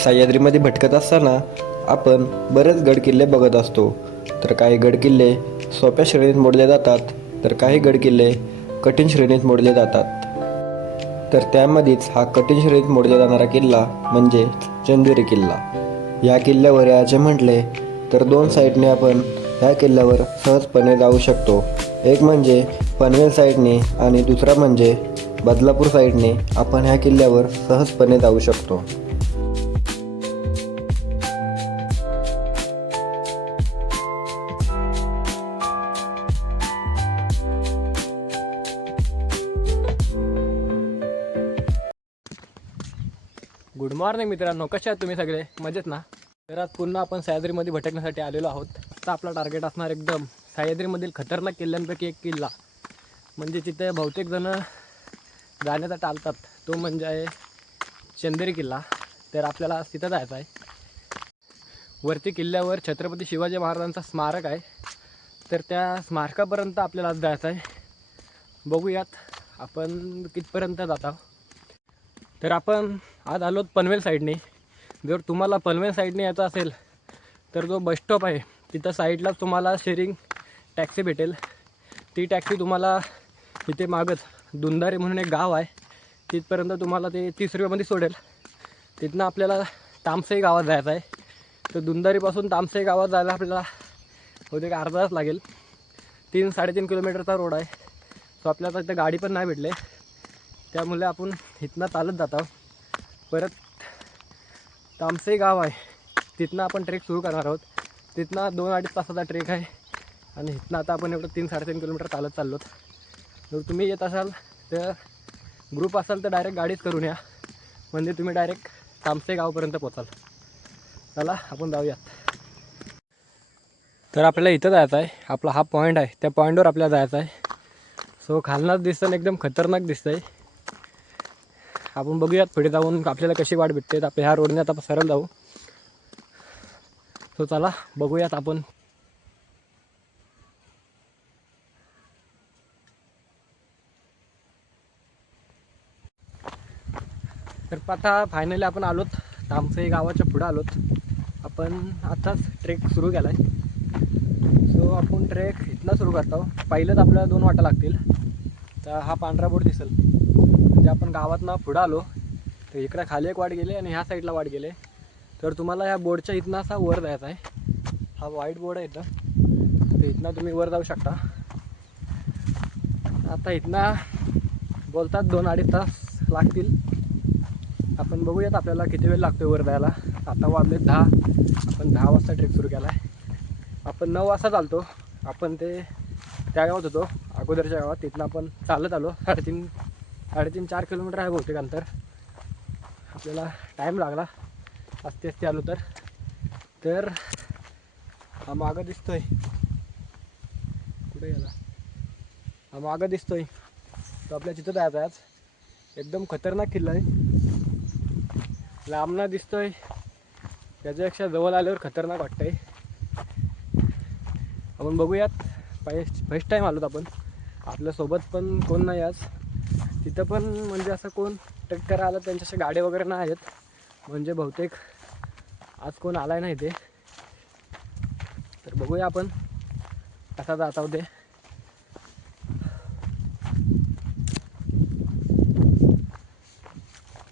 सह्याद्रीमध्ये भटकत असताना आपण बरेच गडकिल्ले बघत असतो. तर काही गडकिल्ले सोप्या श्रेणीत मोडले जातात, तर काही गडकिल्ले कठीण श्रेणीत मोडले जातात. तर त्यामध्येच हा कठीण श्रेणीत मोडला जाणारा किल्ला म्हणजे चंदेरी किल्ला. या किल्ल्यावर यायचे म्हटले तर दोन साईडने आपण ह्या किल्ल्यावर सहजपणे जाऊ शकतो. एक म्हणजे पनवेल साईडने आणि दुसरा म्हणजे बदलापूर साईडने आपण ह्या किल्ल्यावर सहजपणे जाऊ शकतो. गुड मॉर्निंग मित्रांनो, कसे आहात तुम्ही सगळे? मजेत ना? तर आज पुन्हा आपण सह्याद्रीमध्ये भटकण्यासाठी आलेलो आहोत. आता आपला टार्गेट असणार एकदम सह्याद्रीमधील खतरनाक किल्ल्यांपैकी एक किल्ला, म्हणजे तिथे बहुतेक जण जाण्याचा टाळतात, तो म्हणजे आहे चंदेरी किल्ला. तर आपल्याला तिथं जायचं आहे. वरती किल्ल्यावर छत्रपती शिवाजी महाराजांचा स्मारक आहे, तर त्या स्मारकापर्यंत आपल्याला आज जायचं आहे. बघूयात आपण कितपर्यंत जाता. तर आपण आज आलो पनवेल साईडने. जर तुम्हाला पनवेल साईडने यायचं असेल तर जो बसस्टॉप आहे तिथं साईडला तुम्हाला शेअरिंग टॅक्सी भेटेल. ती टॅक्सी तुम्हाला इथे मागच दुंदारे म्हणून एक गाव आहे, तिथपर्यंत तुम्हाला ते 30 रुपयामध्ये सोडेल. तिथनं आपल्याला तामसई गावात जायचं आहे. तर दुंदारीपासून तामसई गावात जायला आपल्याला बहुतेक अर्धा तास लागेल. 3-3.5 किलोमीटरचा रोड आहे. तो आपल्याला तिथं गाडी पण नाही भेटले, त्यामुळे आपण इथनं चालत जात आहोत. परत तामसई गाव आहे, तिथनं आपण ट्रेक सुरू करणार आहोत. तिथनं 2-2.5 तासाचा ट्रेक आहे आणि इथनं आता आपण एवढं 3-3.5 किलोमीटर चालत चाललो. जर तुम्ही येत असाल तर ग्रुप असाल तर डायरेक्ट गाडीच करून या, म्हणजे तुम्ही डायरेक्ट तामसई गावापर्यंत पोचाल. चला आपण जाऊयात. तर आपल्याला इथं जायचं आहे. आपला हा पॉईंट आहे, त्या पॉईंटवर आपल्याला जायचं आहे. सो खालनाच दिसतं, एकदम खतरनाक दिसतंय. आपण बघूयात पुढे जाऊन आपल्याला कशी वाट भेटते. आपल्या ह्या रोडने आता सरळ जाऊ. सो चला बघूयात आपण. तर आता फायनली आपण आलोत तामसई गावाच्या पुढं आलोत. आपण आताच ट्रेक सुरू केला आहे. सो आपण ट्रेक इथनं सुरू करतो. पहिलंच आपल्याला 2 वाटा लागतील. तर हा पांढरा बोर्ड दिसेल, म्हणजे आपण गावातनं पुढं आलो. तर इकडं खाली एक वाट गेले आणि ह्या साईडला वाट गेले. तर तुम्हाला ह्या बोर्डच्या इथनं असा वर जायचा आहे. हा व्हाईट बोर्ड आहे इथं, तर इथनं तुम्ही वर जाऊ शकता. आता इथनं बोलतात 2-2.5 तास लागतील. आपण बघूयात आपल्याला किती वेळ लागतो वर जायला. आता वाजले 10. आपण 10 वाजता ट्रेक सुरू केला आहे. आपण 9 वाजता चालतो. आपण ते त्या गावात होतो अगोदरच्या गावात, तिथनं आपण चालत आलो. 3.5-4 किलोमीटर आहे बहुतेक अंतर. आपल्याला टाईम लागला असते असते आलो तर हा मागं दिसतोय, कुठे गेला हा मागं दिसतोय, तो आपल्या तिथं जायचं आहे. आज एकदम खतरनाक किल्ला आहे. लांबना दिसतोय, त्याच्यापेक्षा जवळ आल्यावर खतरनाक वाटतंय. आपण बघूयात. फर्स्ट टाईम आलोत आपण. आपल्यासोबत पण कोण नाही आज तिथं, पण म्हणजे असं कोण ट्रेक करायला आलं त्यांच्याशी गाडी वगैरे नाही आहेत, म्हणजे बहुतेक आज कोण आलाय नाही ते. तर बघूया आपण कसा जाता होते.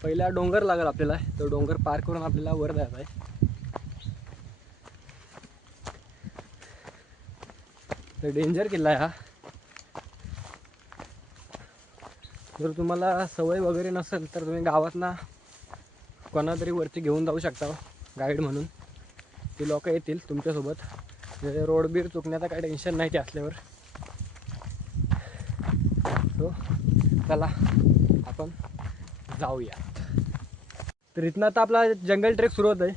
पहिला डोंगर लागेल आपल्याला, तो डोंगर पार करून आपल्याला वर जायचं आहे. तर डेंजर किल्ला आहे हा. जर तुम्हाला सवय वगैरे नसेल तर तुम्ही गावातना कोणातरी वरती घेऊन जाऊ शकता गाईड म्हणून. ती लोक येतील तुमच्यासोबत, म्हणजे रोड बीर चुकण्याचं काही टेन्शन नाही ते असल्यावर. तो चला आपण जाऊयात. तर इथनं आता आपला जंगल ट्रेक सुरू होत आहे.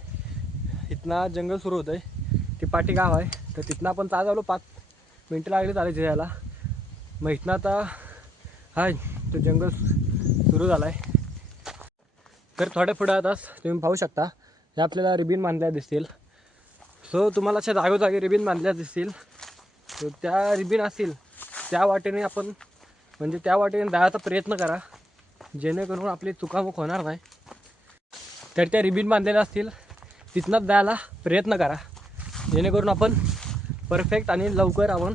इथनं जंगल सुरू होतं आहे, ती पाठी गाव आहे. तर तिथनं आपण चालवलो 5 मिनटं लागली चालायची यायला. मग इथनं आता हाय तो जंगल सुरू झाला आहे. तर थोड्या पुढे आताच तुम्ही पाहू शकता, हे आपल्याला रिबीन बांधल्या दिसतील. सो तुम्हाला अशा जागोजागी रिबीन बांधल्या दिसतील. तर त्या रिबीन असतील त्या वाटेने आपण, म्हणजे त्या वाटेने जायचा प्रयत्न करा, जेणेकरून आपली चुकामुक होणार नाही. तर त्या रिबीन बांधलेल्या असतील तिथनंच जायला प्रयत्न करा, जेणेकरून आपण परफेक्ट आणि लवकर आपण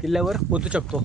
किल्ल्यावर पोचू शकतो.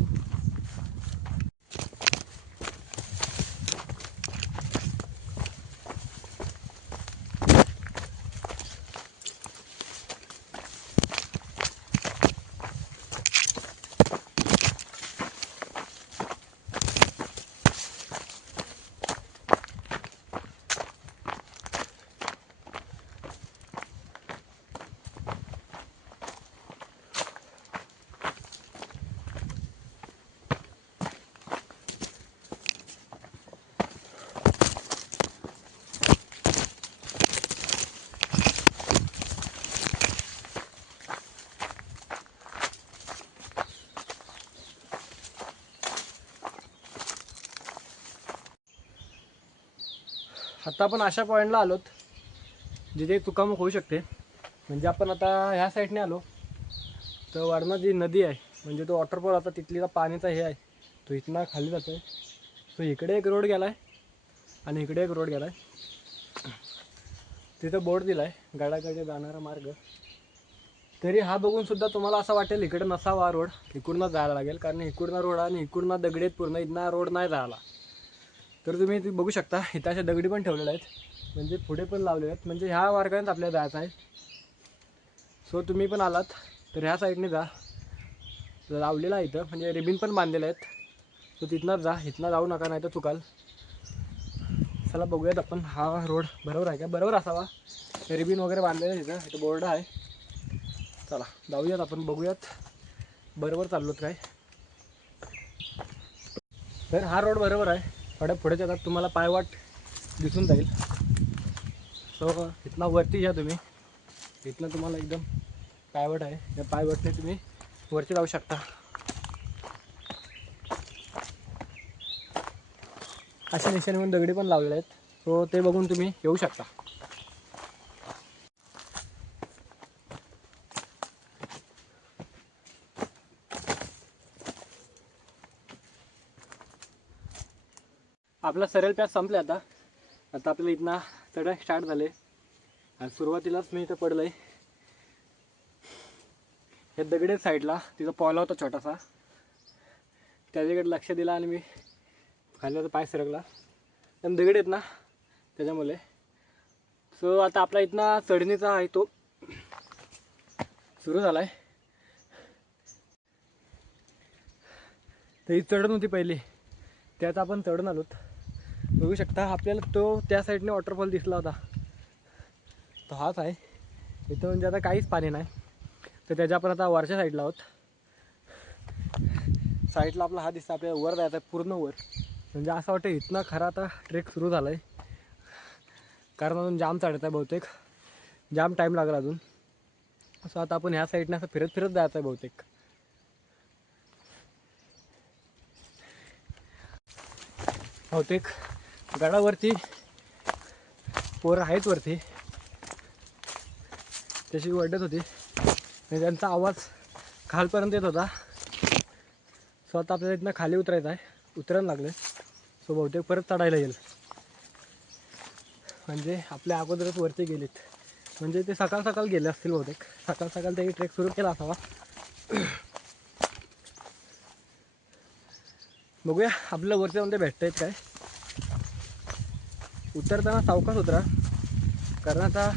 आता आपण अशा पॉईंटला आलोत जिथे चुकामुक होऊ शकते. म्हणजे आपण आता ह्या साईडने आलो तर वारणा जी नदी आहे म्हणजे तो वॉटरफॉल आता तिथलीचा पाण्याचा हे आहे तो इथनं खाली जातो आहे. सो इकडे एक रोड गेला आहे आणि इकडे एक रोड गेला आहे. तिथं बोर्ड दिला आहे गाड्याकडे जाणारा मार्ग. तरी हा बघून सुद्धा तुम्हाला असं वाटेल इकडे नसावा रोड, इकडूनच जायला लागेल, कारण इकडून रोड आणि इकडून दगडीत पूर्ण इथना रोड नाही जायला. तर तुम्ही ती बघू शकता इथं अशा दगडी पण ठेवलेल्या आहेत, म्हणजे पुढे पण लावले आहेत, म्हणजे ह्या मार्गानेच आपल्याला जायचं आहे. सो तुम्ही पण आलात तर ह्या साईडने जा, लावलेलं आहे इथं म्हणजे रिबीन पण बांधलेले आहेत. सो तिथनंच जा, इथनं जाऊ नका नाही तर चुकाल. चला बघूयात आपण हा रोड बरोबर आहे का, बरोबर असावा. रिबीन वगैरे बांधलेलं आहे इथं बोर्ड आहे. चला जाऊयात आपण बघूयात बरोबर चाललोत काय. तर हा रोड बरोबर आहे. थोड्या पुढे जातात तुम्हाला पायवाट दिसून जाईल. सो इथनं वरती या तुम्ही, इथनं तुम्हाला एकदम पायवाट आहे, या पायवाटने तुम्ही वरती जाऊ शकता. अशा निशाने म्हणून दगडी पण लावलेले आहेत, सो ते बघून तुम्ही येऊ शकता. आपला सरळ पॅच संपले. आता आपल्याला इथनं चढाई स्टार्ट झाले आणि सुरुवातीलाच मी इथं पडलो आहे. हे दगडे साईडला तिथं पॉला होता छोटासा, त्याच्याकडे लक्ष दिला आणि मी खाली पाय सरकला. पण दगड आहेत ना त्याच्यामुळे. सो आता आपला इथनं चढणीचा आहे तो सुरू झाला आहे. तर ही चढण होती पहिली, त्यात आपण चढून आलोत. बघू शकता आपल्याला तो त्या साईडने वॉटरफॉल दिसला होता तो हाच आहे. इथं म्हणजे आता काहीच पाणी नाही, तर त्याच्या आपण आता वरच्या साईडला आहोत. साईडला आपला हा दिसता, आपल्याला वर जायचं आहे पूर्ण वर. म्हणजे असं वाटतं इथनं खरा आता ट्रेक सुरू झाला आहे, कारण अजून जाम चढत आहे बहुतेक, जाम टाईम लागला अजून. असं आता आपण ह्या साईडने असं फिरत फिरत जायचं आहे बहुतेक. गडावरती पोरं आहेत वरती, त्याची वडत होती आणि त्यांचा आवाज खालपर्यंत येत होता. सो आता आपल्याला इथनं खाली उतरायचं आहे, उतरायला लागले. सो बहुतेक परत चढायला येईल, म्हणजे आपल्या अगोदरच वरती गेलेत. म्हणजे ते सकाळ सकाळ गेले असतील बहुतेक, सकाळ सकाळ त्यांनी ट्रेक सुरू केला असावा. बघूया आपल्याला वरच्यामध्ये भेटत आहेत काय. उतरताना सावकाश उतरा, कारण आता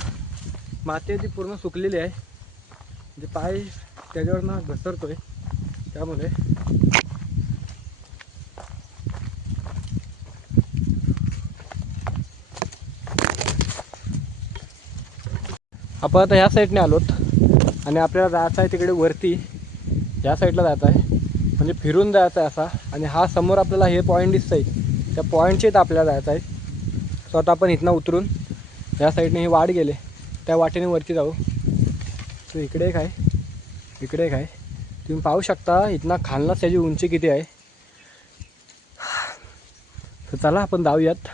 माती ती पूर्ण सुकलेली आहे, म्हणजे पाय त्याच्यावरनं घसरतोय त्यामुळे. आपण आता ह्या साईडने आलोत आणि आपल्याला जायचं आहे तिकडे वरती, ह्या साईडला जायचं आहे, म्हणजे फिरून जायचं आहे असा. आणि हा समोर आपल्याला हे पॉईंट दिसतं आहे, त्या पॉईंटचेच आपल्याला जायचं आहे. सो आता आपण इथनं उतरून ह्या साईडने ही वाट गेले त्या वाटेने वरती जाऊ. सो इकडे एक आहे, इकडे एक आहे, तुम्ही पाहू शकता इथनं खालनंच त्याची उंची किती आहे. तर चला आपण जाऊयात.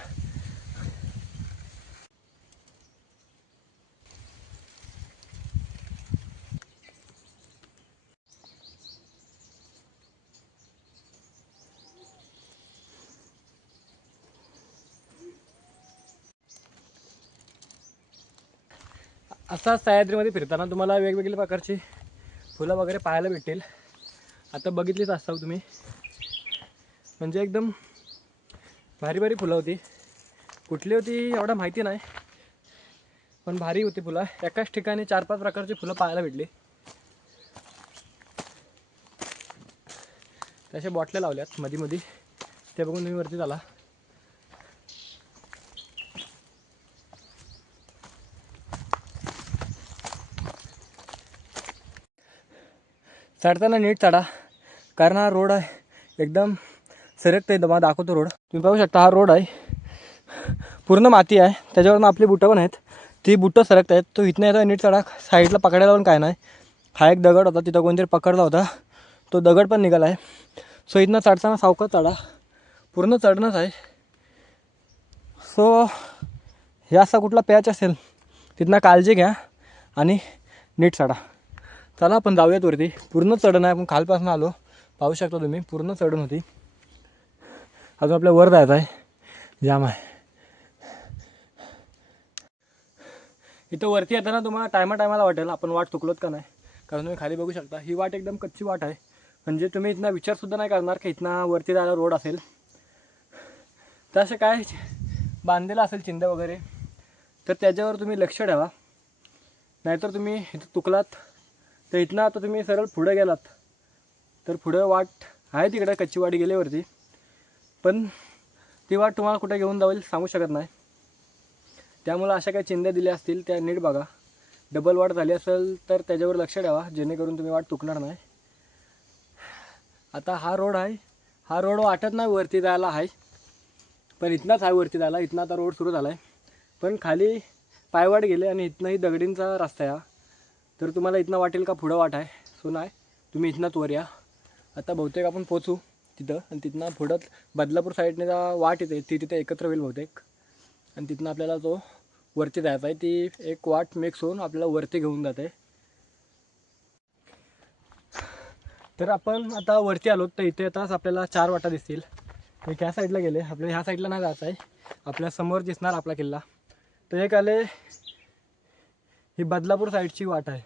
असा सह्याद्रीमध्ये फिरताना तुम्हाला वेगवेगळ्या प्रकारची फुलं वगैरे पाहायला भेटतील. आता बघितलीच असाल तुम्ही, म्हणजे एकदम भारी भारी फुलं होती. कुठली होती एवढं माहिती नाही, पण भारी होती फुलं. एकाच ठिकाणी 4-5 प्रकारची फुलं पाहायला भेटली. तशा बॉटल्या लावल्यात मध्ये मध्ये, ते बघून तुम्ही वरती झाला. चढताना नीट चढा, कारण हा रोड आहे एकदम सरकते. दमा दाखवतो रोड, तुम्ही पाहू शकता. हा रोड आहे, पूर्ण माती आहे, त्याच्यावरून आपली बुटं पण आहेत, ती बुटं सरकत आहेत. तो इथनं येतो नीट चढा. साईडला पकडायला पण काय नाही. हा एक दगड होता, तिथं कोणतरी पकडला होता, तो दगड पण निघाला आहे. सो इथनं चढताना सावकाश चढा, पूर्ण चढणंच आहे. सो हे असा कुठला पॅच असेल तिथनं काळजी घ्या आणि नीट चढा. चला आपण जाऊयात वरती. पूर्ण चढण आहे, आपण खालपासून आलो, पाहू शकता तुम्ही, पूर्ण चढण होती. अजून आपल्या वर जायचं आहे, जाम आहे. इथं वरती येताना तुम्हाला टायमाला वाटेल आपण वाट चुकलोत का नाही, कारण तुम्ही खाली बघू शकता. ही वाट एकदम कच्ची वाट आहे, म्हणजे तुम्ही इथनं विचारसुद्धा नाही करणार की इथनं वरती जायला रोड असेल. तसं काय बांधलेलं असेल चिंद वगैरे, तर त्याच्यावर तुम्ही लक्ष ठेवा. नाहीतर तुम्ही इथं चुकलात तर इथनं आता तुम्ही सरळ पुढे गेलात तर पुढं वाट आहे, तिकडे कच्ची वाट गेल्यावरती, पण ती वाट तुम्हाला कुठे घेऊन जाईल सांगू शकत नाही. त्यामुळं अशा काही चिंध्या दिल्या असतील त्या नीट बघा. डबल वाट झाली असेल तर त्याच्यावर लक्ष ठेवा, जेणेकरून तुम्ही वाट चुकणार नाही. आता हा रोड आहे, हा रोड वाटत नाही वरती जायला आहे, पण इथनंच आहे वरती जायला. इथनं आता रोड सुरू झाला आहे, पण खाली पायवाट गेले आणि इथनंही दगडींचा रस्ता आहे. तर तुम्हाला इथनं वाटेल का पुढं वाट आहे, सो नाही, तुम्ही इथनंच वर या. आता बहुतेक आपण पोचू तिथं, आणि तिथनं पुढं बदलापूर साईडने वाट येते, ती तिथे एकत्र होईल बहुतेक, आणि तिथनं आपल्याला तो वरती जायचा आहे. ती एक वाट मिक्स होऊन आपल्याला वरती घेऊन जाते. तर आपण आता वरती आलो, तर इथे आताच आपल्याला 4 वाटा दिसतील. मी त्या साईडला गेले, आपल्याला ह्या साईडला नाही जायचं आहे. आपल्या समोर दिसणार आपला किल्ला. तर एक आले, ही बदलापूर साईडची वाट आहे,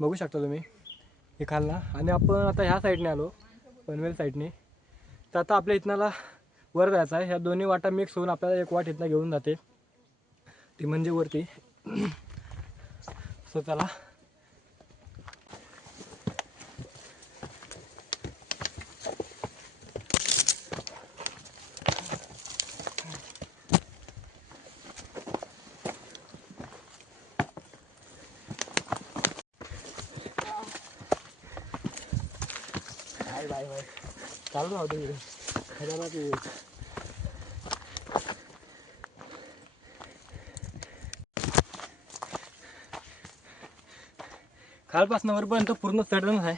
बघू शकता तुम्ही, हे खालना. आणि आपण आता ह्या साईडने आलो, पनवेल साईडने. तर आता आपल्या इथनाला वर जायचं आहे. ह्या दोन्ही वाटा मिक्स होऊन आपल्याला एक वाट इथनं घेऊन जाते, ती म्हणजे वरती. सो चला. बाय चालू राहू दे खरं. खालपासून वरपर्यंत पूर्ण चढणच आहे.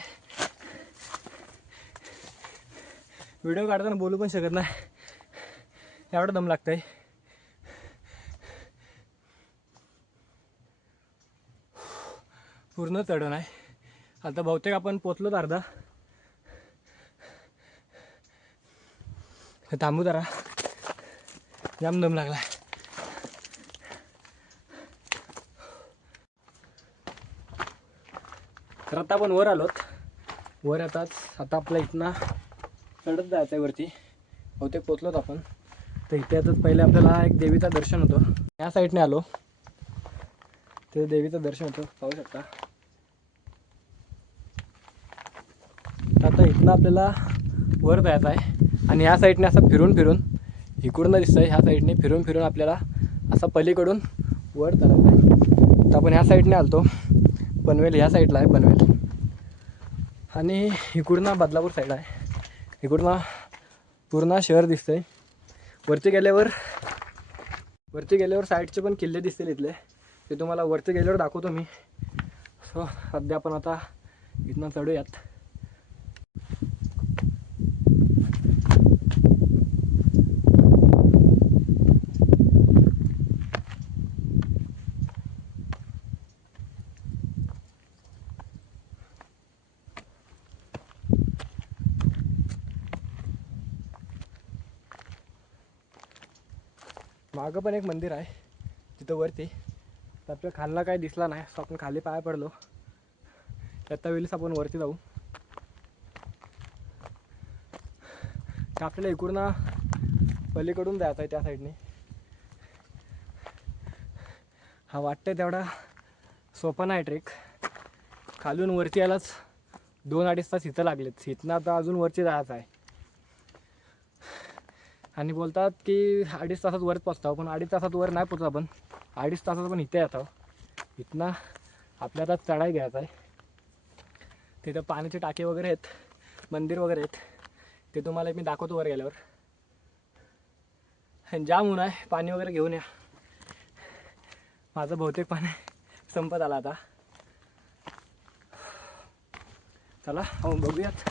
व्हिडिओ काढताना बोलू पण शकत नाही, एवढं दम लागतंय. पूर्ण चढण आहे. आता बहुतेक आपण पोचलोत अर्धा. थांबू जरा, जाम दम लागला. तर आता आपण वर आलोत. वर येताच आता आपल्या इथनं चढत जायचं आहे वरती. बहुतेक पोचलोत आपण. तर इथे येतच पहिले आपल्याला एक देवीचं दर्शन होतं. या साईडने आलो, ते देवीचं दर्शन होतं, पाहू शकता. आता इथनं आपल्याला वर जायचं आहे, आणि ह्या साईडने असं फिरून फिरून इकडून दिसतं आहे, ह्या साईडने फिरून फिरून आपल्याला असं पलीकडून वर चढायचं आहे. तर आपण ह्या साईडने आलतो, पनवेल ह्या साईडला आहे पनवेल, आणि इकडून बदलापूर साईड आहे. इकडून पूर्ण शहर दिसतंय. वरती गेल्यावर साईडचे पण किल्ले दिसतील इथले, ते तुम्हाला वरती गेल्यावर दाखवतो मी. सो सध्या आपण आता इथनं चढूयात. मागं पण एक मंदिर आहे तिथं वरती, तर आपल्या खालला काही दिसला नाही, सो आपण खाली पाया पडलो. त्याच्या वेळेस आपण वरती जाऊ. तर आपल्याला इकडून पलीकडून जायचं आहे त्या साईडने. हा वाटतंय तेवढा सोपा नाही ट्रेक. खालून वरती यायलाच 2-2.5 तास इथं लागलेत. इथनं आता अजून वरती जायचं आहे. आणि बोलतात की 2.5 तासात वर पोचतो, पण 2.5 तासात वर नाही पोचतो आपण. 2.5 तासात पण इथे येतो. इथनं आपल्याला चढाई घ्यायचा आहे. तिथं पाण्याचे टाके वगैरे आहेत, मंदिर वगैरे आहेत, ते तुम्हाला मी दाखवतो वर गेल्यावर. जाम ऊन आहे, पाणी वगैरे घेऊन या. माझं बहुतेक पाणी संपत आला आता. चला हो बघूयात.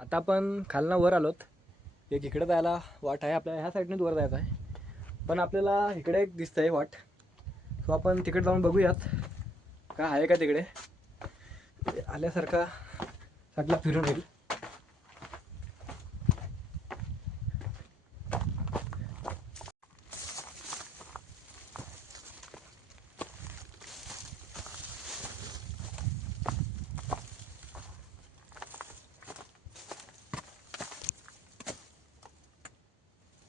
आता आपण खालनं वर आलोत. एक इकडे जायला वाट आहे, आपल्याला ह्या साईडनेच वर जायचं आहे. पण आपल्याला इकडे एक दिसतंय वाट, सो आपण तिकडे जाऊन बघूयात काय आहे का तिकडे. आल्यासारखा सगळा फिरून येईल.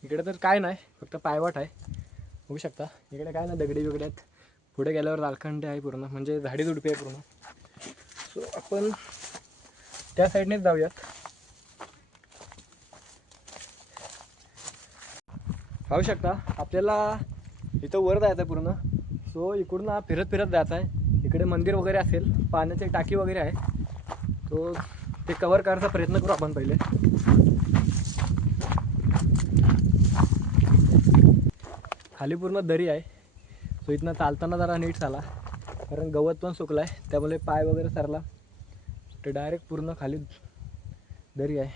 इकडे तर काय नाही, फक्त पायवाट आहे. बघू शकता इकडे काय ना दगडी वगैरे आहेत. पुढे गेल्यावर लालखंड आहे पूर्ण, म्हणजे झाडी झुडपी आहे पूर्ण. सो आपण त्या साईडनेच जाऊयात. पाहू शकता आपल्याला इथं वर जायचं आहे पूर्ण. सो इकडून फिरत फिरत जायचं आहे. इकडे मंदिर वगैरे असेल, पाण्याची टाकी वगैरे आहे, तो ते कव्हर करायचा प्रयत्न करू आपण पहिले. खाली पूर्ण दरी आहे, सो इथनं चालताना जरा नीट चाला, कारण गवत पण सुकलं आहे, त्यामुळे पाय वगैरे सरला ते डायरेक्ट पूर्ण खाली दरी आहे.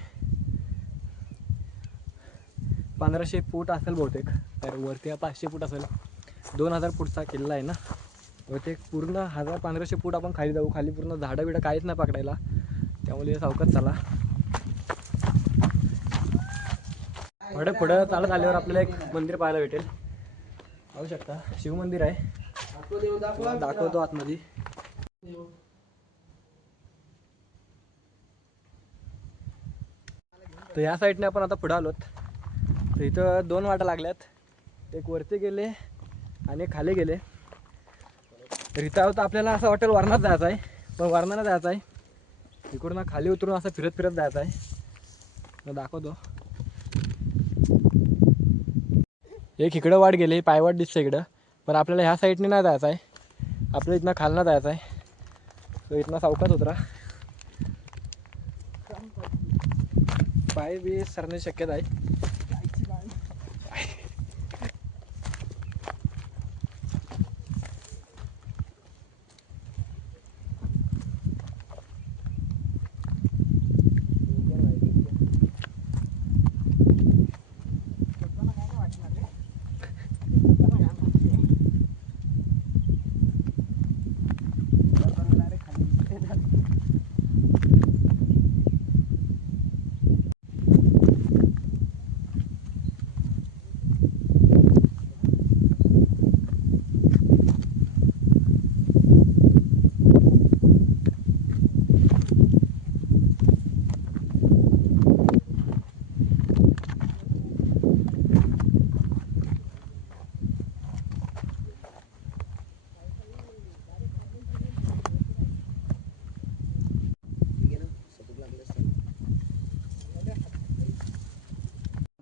1500 फूट असेल बहुतेक, तर वरती 500 फूट असेल. 2000 फूटचा किल्ला आहे ना, बहुतेक पूर्ण 1500 फूट आपण खाली जाऊ. खाली पूर्ण झाडं बिडं काहीच नाही पकडायला, त्यामुळे सावकाश चला. पुढं चालत आल्यावर आपल्याला एक मंदिर पाहायला भेटेल. पाहू शकता शिवमंदिर आहे, दाखवतो आतमध्ये. तर ह्या साईडने आपण आता पुढे आलोत. तर इथं 2 वाटा लागल्यात, एक वरती गेले आणि एक खाली गेले. तर इथं होतं आपल्याला असं वाटेल वरणात जायचं आहे, पण वरणाला जायचं आहे. इकडून खाली उतरून असं फिरत फिरत जायचं आहे. तर दाखवतो. एक इकडं वाट गेली, पायवाट दिसतं इकडं, पण आपल्याला ह्या साईडने नाही जायचं आहे. आपल्याला इथनं खालनं जायचं आहे. तो इथनं सावकाश उतरा, पाय बी सरण्याची शक्यता आहे.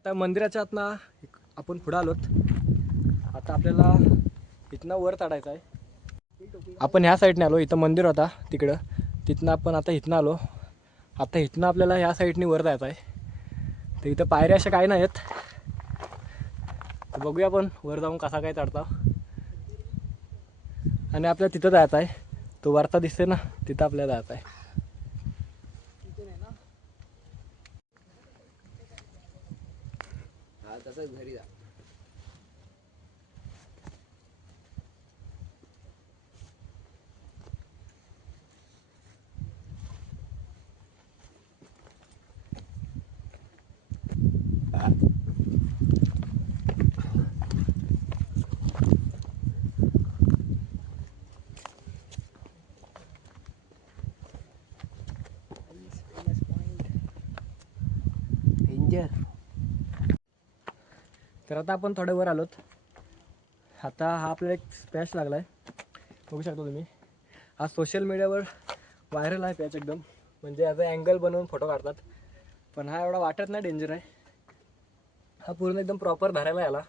आता मंदिराच्या आतनं आपण पुढं आलोत. आता आपल्याला इथनं वर चढायचं आहे. आपण ह्या साईडने आलो, इथं मंदिर होता तिकडं, तिथनं आपण आता इथनं आलो. आता इथनं आपल्याला ह्या साईडने वर जायचं आहे. तर इथं पायऱ्या अशा काही नाही आहेत. तर बघूया आपण वर जाऊन कसा काय चढता. आणि आपल्याला तिथं जायचं आहे, तो वरचा दिसते ना, तिथं आपल्याला जायचं आहे. तसंच घरी जा. तर आता आपण थोड्या वर आलोत. आता हा आपल्याला एक स्पॅच लागला आहे, बघू शकता तुम्ही. हा सोशल मीडियावर व्हायरल आहे पॅच एकदम, म्हणजे ॲज अ अँगल बनवून फोटो काढतात. पण हा एवढा वाटत नाही डेंजर आहे. हा पूर्ण एकदम प्रॉपर धरायला आला.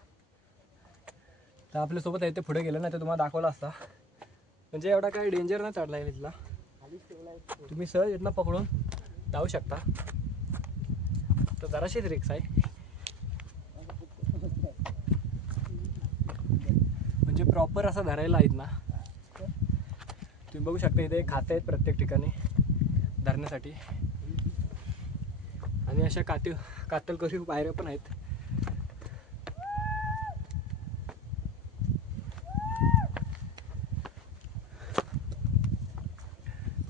तर आपल्यासोबत आहे ते पुढे गेलं नाही तर तुम्हाला दाखवला असता. म्हणजे एवढा काही डेंजर नाही चढला आहे इथला. तुम्ही सहज इथनं पकडून जाऊ शकता. तर जराशीच रिक्स आहे, म्हणजे प्रॉपर असा धरायला आहेत ना. तुम्ही बघू शकता इथे खाते आहेत प्रत्येक ठिकाणी धरण्यासाठी, आणि अशा कातल कशी पायऱ्या पण आहेत.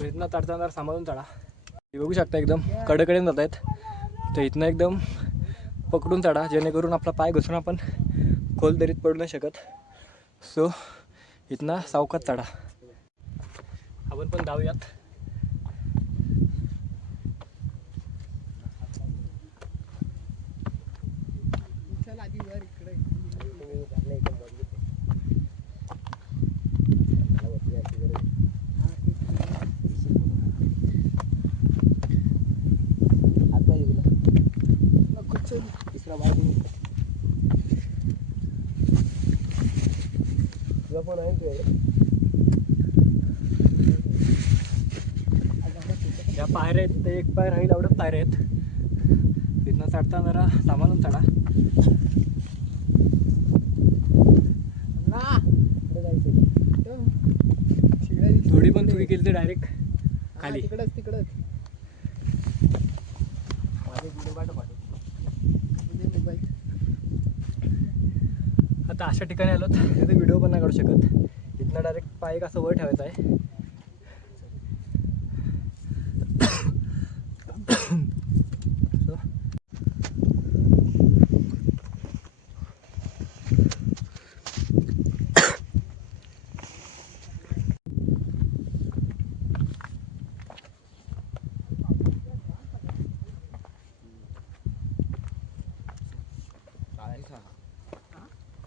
इथनं चढताना सांभाळून चढा. बघू शकता एकदम कडेकडेने जात आहेत. तर इथनं एकदम पकडून चढा, जेणेकरून आपला पाय घसरून आपण खोल दरीत पडू नाही शकत. सो इथनं सावकाश चढा. आपण पण जाऊयात. या पायऱ्या आहेत, ते एक पाय राहील एवढंच पायऱ्या आहेत. तिथनं चढताना जरा सांभाळून चढा. थोडी पण चुकी केली तर डायरेक्ट खाली. तिकडच आता अशा ठिकाणी आलो तिथे व्हिडिओ पण नाही काढू शकत. इथनं डायरेक्ट पाय कसं वर ठेवायचा आहे.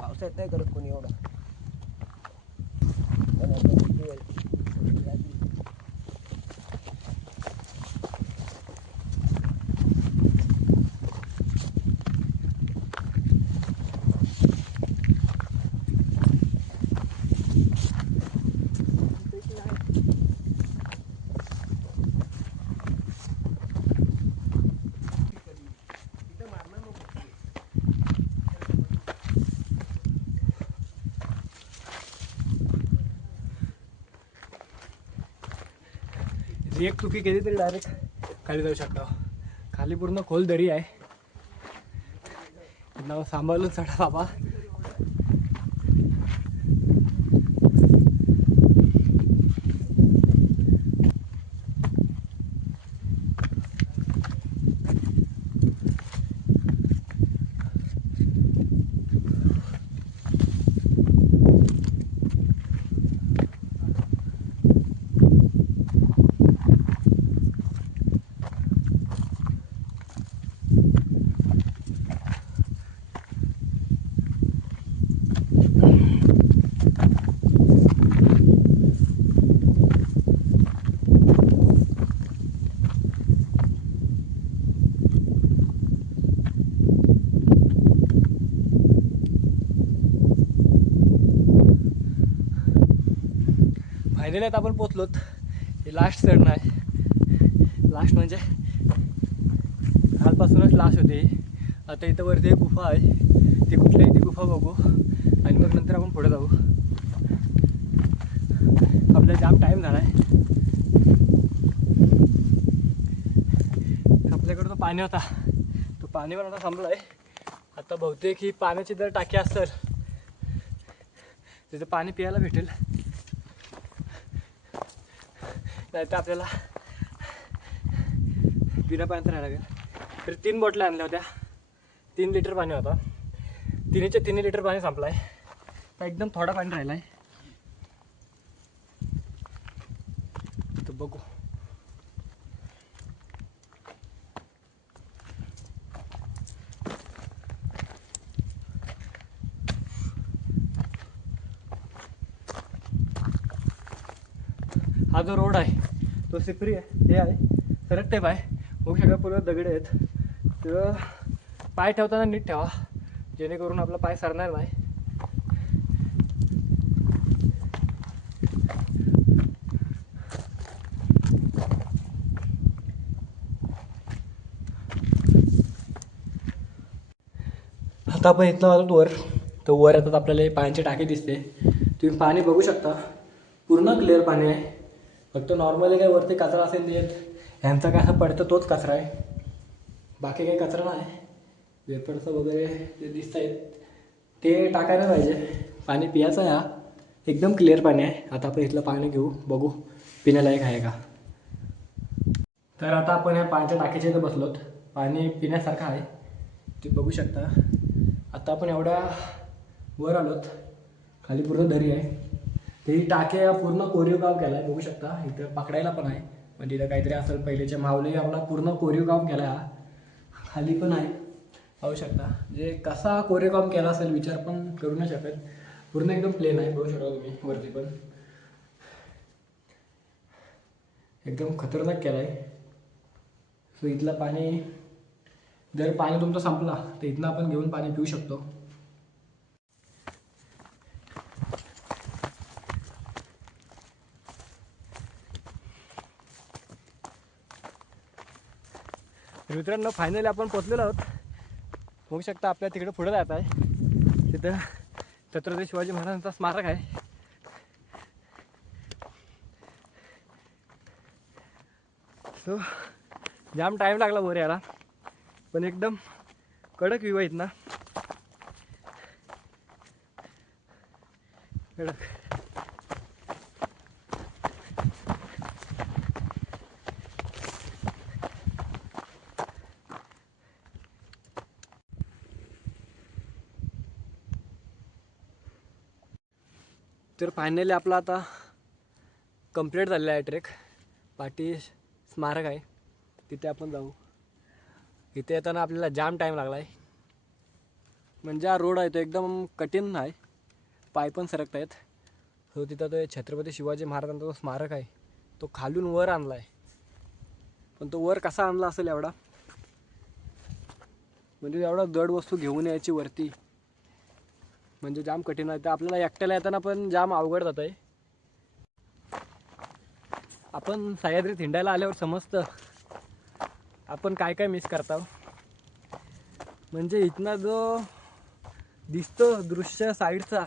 पावसात नाही करत कोणी एवढं. एक चुकी केली तरी डायरेक्ट खाली जाऊ शकता. खाली पूर्ण खोल दरी आहे. नाव सांभाळून चढा बाबा. फायनली आता आपण पोचलोत. हे लास्ट चढण आहे. लास्ट म्हणजे कालपासूनच लास्ट होते. आता इथं वरती एक गुफा आहे, ती कुठली आहे ती गुफा बघू आणि मग नंतर आपण पुढे जाऊ. आपल्याला जाम टाईम झाला आहे. आपल्याकडे तो पाणी होता, तो पाणी पण आता संपला आहे. आता बहुतेक ही पाण्याची जर टाकी असेल तिथं पाणी प्यायला भेटेल, नाही तर आपल्याला बिना पाण्यात राहायला लागेल. तर 3 बॉटल्या आणल्या होत्या, 3 लिटर पाणी होता. 3 लिटर पाणी संपलं आहे. तर एकदम थोडा पाणी राहिला आहे. तर बघू. हा जो रोड आहे तो सिपरी आहे, हे आहे सरळ टेप आहे. बघू शकता पूर्ण दगडे आहेत. तर पाय ठेवताना नीट ठेवा जेणेकरून आपला पाय सरणार नाही. आता आपण इथनं आलो वर, तर वर येतात आपल्याला हे पाण्याची टाकी दिसते. तुम्ही पाणी बघू शकता, पूर्ण क्लिअर पाणी आहे. फक्त नॉर्मली काय वरती कचरा असेल देत ह्यांचा काय असं पडतं तोच कचरा आहे, बाकी काही कचरा नाही. वेपर्स वगैरे जे दिसत आहेत ते टाकायला पाहिजे. पाणी पियाचं आहे, हा एकदम क्लिअर पाणी आहे. आता आपण इथलं पाणी घेऊ, बघू पिण्यालायक आहे का. तर आता आपण ह्या पाण्याच्या टाकीच्या इथं बसलोत. पाणी पिण्यासारखं आहे ते बघू शकता. आता आपण एवढ्या वर आलोत, खाली पूर्ण दरी आहे. ते ही टाकी पूर्ण कोरीव काम केला आहे, बघू शकता. इथं पकडायला पण आहे, म्हणजे इथं काहीतरी असेल पहिलेच्या माऊली आपला पूर्ण कोरीव काम केला आहे. हा खाली पण आहे पाहू शकता. म्हणजे कसा कोरीव काम केला असेल विचार पण करू नाही शकत. पूर्ण एकदम प्लेन आहे, बघू शकता तुम्ही वरती पण एकदम खतरनाक केला आहे. सो इथलं पाणी, जर पाणी तुमचं संपला तर इथनं आपण घेऊन पाणी पिऊ शकतो. मित्रांनो फायनली आपण पोचलेलो आहोत. बघू शकता आपल्या तिकडे पुढे जात आहे, तिथं छत्रपती शिवाजी महाराजांचा स्मारक आहे. सो जाम टाईम लागला वर यायला, पण एकदम कडक व्ह्यू आहेत ना, कडक. तर फायनली आपला आता कंप्लीट झालेला आहे ट्रेक. पाठी स्मारक आहे तिथे आपण जाऊ. इथे येताना आपल्याला जाम टाईम लागला आहे, म्हणजे हा रोड आहे तो एकदम कठीण आहे, पाय पण सरकत आहेत. सो तिथं तो छत्रपती शिवाजी महाराजांचा जो स्मारक आहे तो खालून वर आणला आहे. पण तो वर कसा आणला असेल एवढा, म्हणजे एवढा जड वस्तू घेऊन यायची वरती, म्हणजे जाम कठीण आहे. तर आपल्याला एकट्याला येताना पण जाम अवघड जात आहे. आपण सह्याद्रीत हिंडायला आल्यावर समजतं आपण काय काय मिस करतो. म्हणजे इथनं जो दिसतो दृश्य साईडचा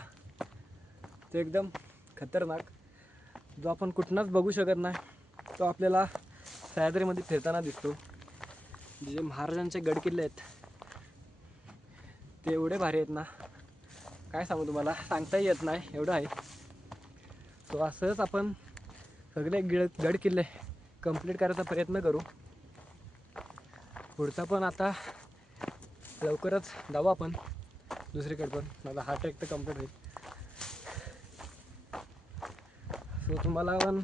तो एकदम खतरनाक, जो आपण कुठनंच बघू शकत नाही, तो आपल्याला सह्याद्रीमध्ये फिरताना दिसतो. जे महाराजांचे गडकिल्ले आहेत ते एवढे भारी आहेत ना, काय सांगू तुम्हाला, सांगताही येत नाही एवढं आहे. तो असंच आपण सगळे गडकिल्ले कंप्लीट करायचा प्रयत्न करू. पुढचा पण आता लवकरच जाऊ आपण दुसरीकडे पण. माझा हा ट्रेक तर कंप्लीट होईल. सो तुम्हाला पण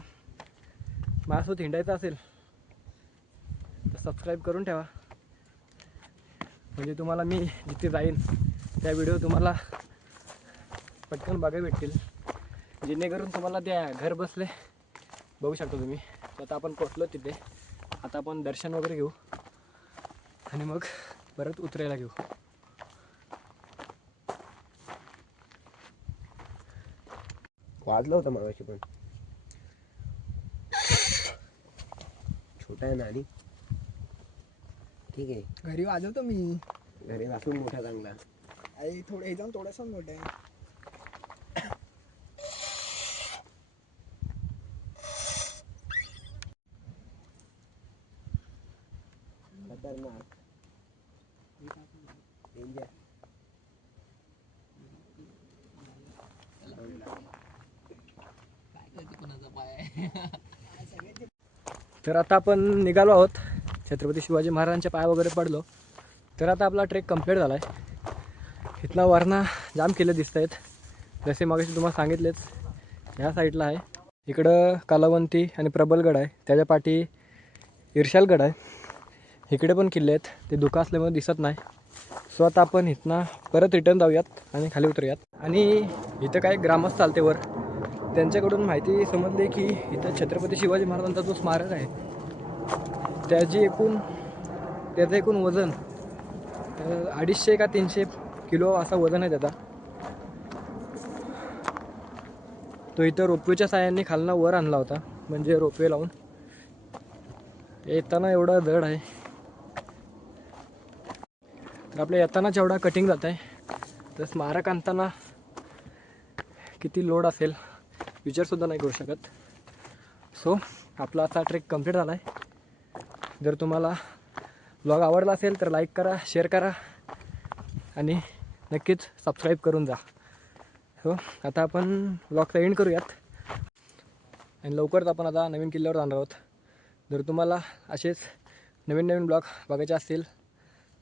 माझ्यासोबत हिंडायचं असेल तर सबस्क्राईब करून ठेवा, म्हणजे तुम्हाला मी जिथे जाईन त्या व्हिडिओ तुम्हाला पटकन बघायला भेटतील, जेणेकरून तुम्हाला त्या घर बसले बघू शकता तुम्ही. आता आपण पोचलो तिथे, आता आपण दर्शन वगैरे घेऊ आणि मग परत उतरायला घेऊ. वाजलं होतं मागाशी पण, छोटा आहे ना आधी, ठीक आहे. घरी वाजवतो मी. घरी वाचून मोठा चांगला. आई थोडे जाऊन थोडासा मोठा आहे. खतरनाक डेंजर. तर आता आपण निघालो आहोत, छत्रपती शिवाजी महाराजांच्या पाय वगैरे पडलो. तर आता आपला ट्रेक कंप्लीट झाला आहे. इथला वरना जाम किल्ले दिसत आहेत, जसे मागाशी तुम्हाला सांगितलेच. ह्या साईडला आहे, इकडं कलावंती आणि प्रबलगड आहे, त्याच्या पाठी इर्शालगड आहे. इकडे पण किल्ले आहेत, ते धुकं असल्यामुळे दिसत नाही. सो आता आपण इथनं परत रिटर्न जाऊयात आणि खाली उतरूयात. आणि इथं काय ग्रामस्थ चालते वर, त्यांच्याकडून माहिती समजली की इथं छत्रपती शिवाजी महाराजांचा जो स्मारक आहे त्याचं एकूण वजन 250 का 300 किलो असा वजन आहे त्याचा. तो इथं रोपवेच्या साहाय्याने खालनं वर आणला होता, म्हणजे रोपवे लावून. येताना एवढा जड आहे. तर आपल्या येतानाच एवढा कटिंग जात आहे, तर स्मारक आणताना किती लोड असेल विचारसुद्धा नाही करू शकत. सो आपला आता ट्रेक कंप्लीट झाला आहे. जर तुम्हाला ब्लॉग आवडला असेल तर लाईक करा, शेअर करा आणि नक्कीच सबस्क्राईब करून जा. हो, आता आपण ब्लॉगचा एंड करूयात आणि लवकरच आपण आता नवीन किल्ल्यावर जाणार आहोत. जर तुम्हाला असेच नवीन नवीन ब्लॉग बघायचे असतील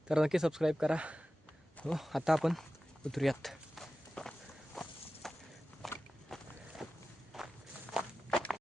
तर नक्की सबस्क्राईब करा. हो, आता आपण उतरूयात.